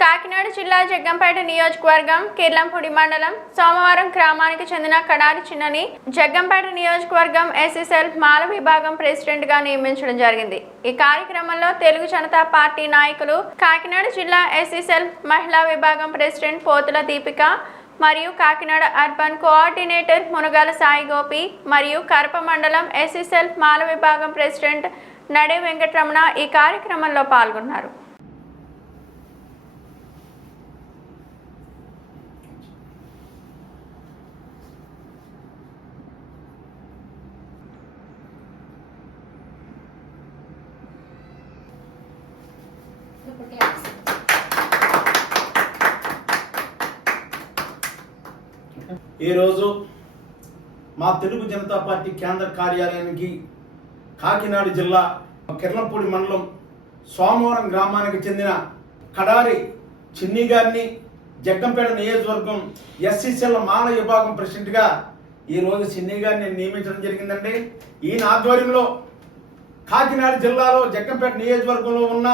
కాకినాడ జిల్లా జగ్గంపేట నియోజకవర్గం కిర్లంపూడి మండలం సోమవారం గ్రామానికి చెందిన కడారి చిన్నని జగ్గంపేట నియోజకవర్గం ఎస్ఎస్ఎల్ మాల విభాగం ప్రెసిడెంట్గా నియమించడం జరిగింది. ఈ కార్యక్రమంలో తెలుగు జనతా పార్టీ నాయకులు కాకినాడ జిల్లా ఎస్ఎస్ఎల్ మహిళా విభాగం ప్రెసిడెంట్ పోతుల దీపిక మరియు కాకినాడ అర్బన్ కోఆర్డినేటర్ మునగాల సాయి గోపి మరియు కరప మండలం ఎస్ఎస్ఎల్ మాల విభాగం ప్రెసిడెంట్ నడే వెంకటరమణ ఈ కార్యక్రమంలో పాల్గొన్నారు. ఈరోజు మా తెలుగు జనతా పార్టీ కేంద్ర కార్యాలయానికి కాకినాడ జిల్లా కిర్లంపూడి మండలం సోమవరం గ్రామానికి చెందిన కడారి చిన్ని గారిని జగ్గంపేట నియోజకవర్గం ఎస్సీసీల మాన విభాగం ప్రెసిడెంట్గా ఈరోజు చిన్ని గారిని నియమించడం జరిగిందండి. ఈయన ఆధ్వర్యంలో కాకినాడ జిల్లాలో జగ్గంపేట నియోజకవర్గంలో ఉన్న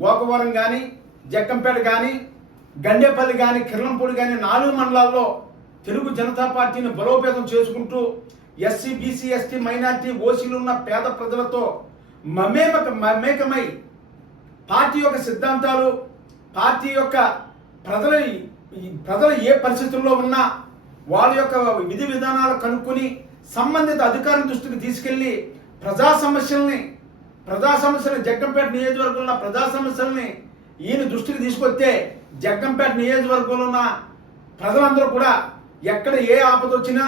గోకవరం కానీ జగ్గంపేట కానీ గండేపల్లి కానీ కిరణంపూడి కానీ నాలుగు మండలాల్లో తెలుగు జనతా పార్టీని బలోపేతం చేసుకుంటూ ఎస్సీ బీసీ ఎస్టీ మైనార్టీ ఓసీలు ఉన్న పేద ప్రజలతో మమేమక మమేకమై పార్టీ యొక్క సిద్ధాంతాలు పార్టీ యొక్క ప్రజల ప్రజలు ఏ పరిస్థితుల్లో ఉన్నా వాళ్ళ యొక్క విధి విధానాలు కనుక్కొని సంబంధిత అధికారుల దృష్టికి తీసుకెళ్ళి ప్రజా సమస్యల్ని ప్రజా సమస్యలు జగ్గంపేట నియోజకవర్గంలో ప్రజా సమస్యల్ని ఈయన దృష్టికి తీసుకొస్తే జగ్గంపేట నియోజకవర్గంలో ఉన్న ప్రజలందరూ కూడా ఎక్కడ ఏ ఆపద వచ్చినా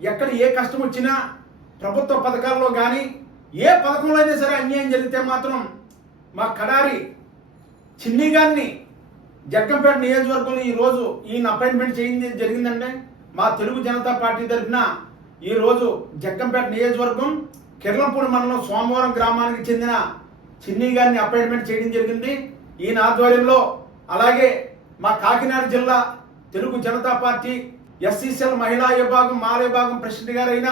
ఎక్కడ ఏ కష్టం వచ్చినా ప్రభుత్వ పథకాల్లో కానీ ఏ పథకంలో అయినా సరే అన్యాయం జరిగితే మాత్రం మా కడారి చిన్ని గారిని జగ్గంపేట నియోజకవర్గంలో ఈరోజు ఈయన అపాయింట్మెంట్ చేయింది జరిగిందంటే మా తెలుగు జనతా పార్టీ తరఫున ఈరోజు జగ్గంపేట నియోజకవర్గం కిర్లంపూడి మండలం సోమవారం గ్రామానికి చెందిన చిన్ని గారిని అపాయింట్మెంట్ చేయడం జరిగింది. ఈయన ఆధ్వర్యంలో అలాగే మా కాకినాడ జిల్లా తెలుగు జనతా పార్టీ ఎస్సీసీఎల్ మహిళా విభాగం మాల విభాగం ప్రెసిడెంట్ గారైన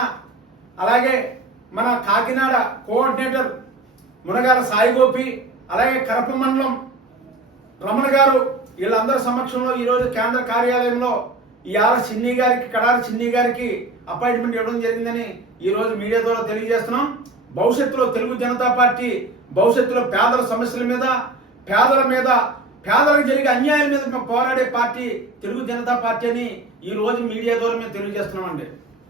అలాగే మన కాకినాడ కోఆర్డినేటర్ మునగాల సాయిగోపి అలాగే కరప మండలం రమణ గారు వీళ్ళందరి సమక్షంలో ఈరోజు కేంద్ర కార్యాలయంలో ఇవాళ చిన్ని గారికి కడారి చిన్ని గారికి అపాయింట్మెంట్ ఇవ్వడం జరిగిందని ఈరోజు మీడియా ద్వారా తెలియజేస్తున్నాం. భవిష్యత్తులో తెలుగు జనతా పార్టీ భవిష్యత్తులో పేదల సమస్యల మీద పేదల మీద పేదలకు జరిగే అన్యాయం మీద మేము పోరాడే పార్టీ తెలుగు జనతా పార్టీ అని ఈరోజు మీడియా ద్వారా మేము తెలియజేస్తున్నామండి.